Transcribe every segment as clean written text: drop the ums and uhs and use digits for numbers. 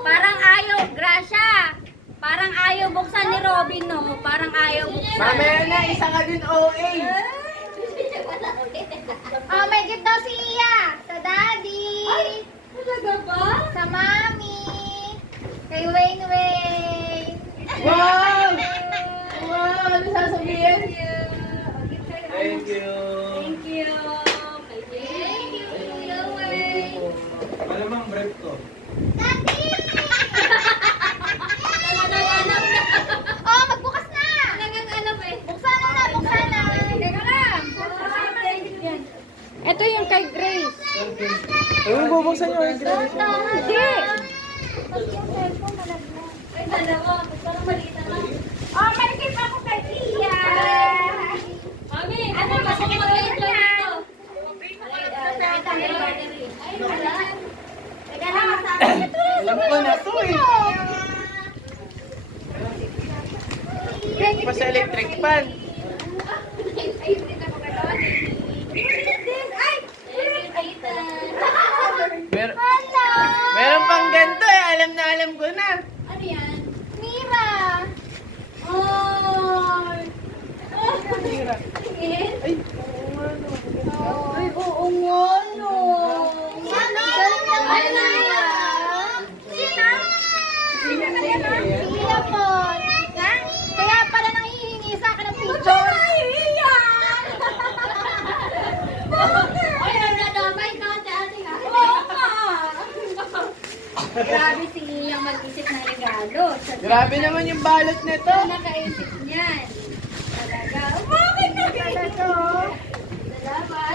Parang ayaw, Gracia. Parang ayaw buksan ni Robin, no? Parang ayaw buksan. Mamaya na, isa ka din OA. Oh, may gift daw si Iya. Sa daddy. Ay, talaga ba? Sa mami. Kay Wayne Wayne. Wow! Wow! Ano sasabihin? Thank you. Thank you. Thank you. Thank you. Kuya Wayne. Malamang brief to. Daddy! Nanganganap na. Oh, magbukas na. Nanganganap eh. Buksan na. Teka lang. Ito yung kay Grace. Ay, bubuksan nyo yung grace. Hindi. Tapos yung cellphone malaglag. Ay, dalawa. Parang maliit na lang. Oh, may gift ako kay Iya. Mami, ano ba? Kung mag-enjoy dito. Ay, wala. Teka lang, masabi. Alam ko na to eh. Pa sa electric fan. Mer meron pang ganito eh. Alam na alam ko na. Ano yan? Mira. Ay! Mira. Tingin? Ay, Ay, oo nga, no. Mami. Ay, Naya. Iya po. Kaya pala nang hihingi sa akin ng picture. Ay, nadamay ka, ate nga. Oo nga. Grabe si Iyang mag-isip ng regalo. grabe naman yung balot nito. Ito nakaisip niyan. Talaga. Bakit Ito. Salamat.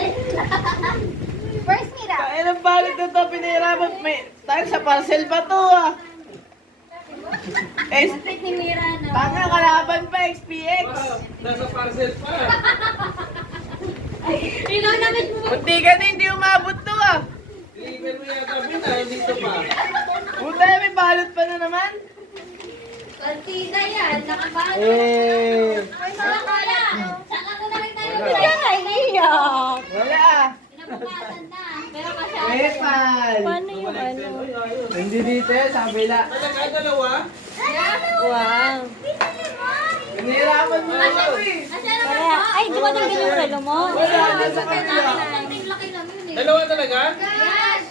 First Mira. Kaya ng balot na to, pinahirapan. May, tayo sa parcel pa to ah. Eh, Bakit ni Mira na? tanga kalaban pa, XPX. Nasa parcel pa. Ilang namit mo? Munti ka na, hindi umabot to ah. Deliver mo yata Pina, hindi to pa. Puta, may balot pa na naman. Partida yan. Nakabalo. Eh, Ay, mga kaya. Saka ko na rin tayo. Naiiyak. wala ah. Pinabukasan na. Pero masyado. Nepal. Paano yung ano? Hindi dito eh, sa kabila. Talaga, dalawa? Wow. Pinahirapan mo na ako eh. Asya naman po. Ay, dumating din yung relo mo. Wala, nasa kabila. Konting laki lang yun eh. Dalawa talaga? Yes.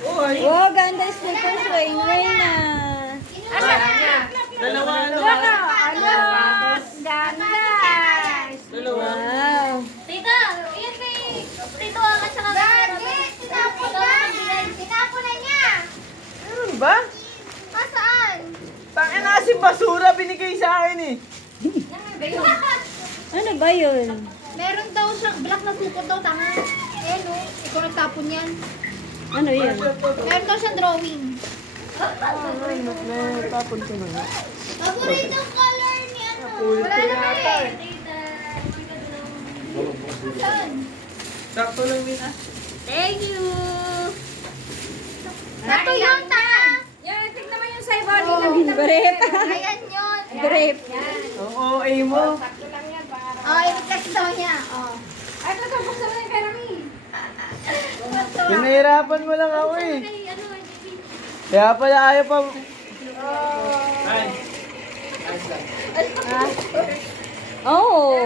Uy. Wow, ganda yung slippers, Wayne Wayne na. Dalawa ano? Ganda. Dalawa. Wow. Tita, yan kay Tito ang at saka Tinapon na niya. Ano ba? Saan? Tangin na kasi basura binigay sa akin eh. Ano ba yun? Meron daw siyang black na supot daw, tanga. Eh, no? Ikaw nagtapon yan. Ano yun? Meron daw siyang drawing. Tapon ko na nga. Paboritong color ni ano? Ulit ko yata eh. Saan? Sakto lang Mina. Thank you. Sakto yun, tanga. Yan, tignan mo yung sa'yo body. Grape. Ayan yun. Grape. Ang OA mo. Oh, i-reflex daw niya. Oh. Ay, ito, buksan mo yung pera mo eh. Pinahirapan mo lang ako eh. Ay, ano, hindi. Kaya pala ayaw pa. Ay. Oh.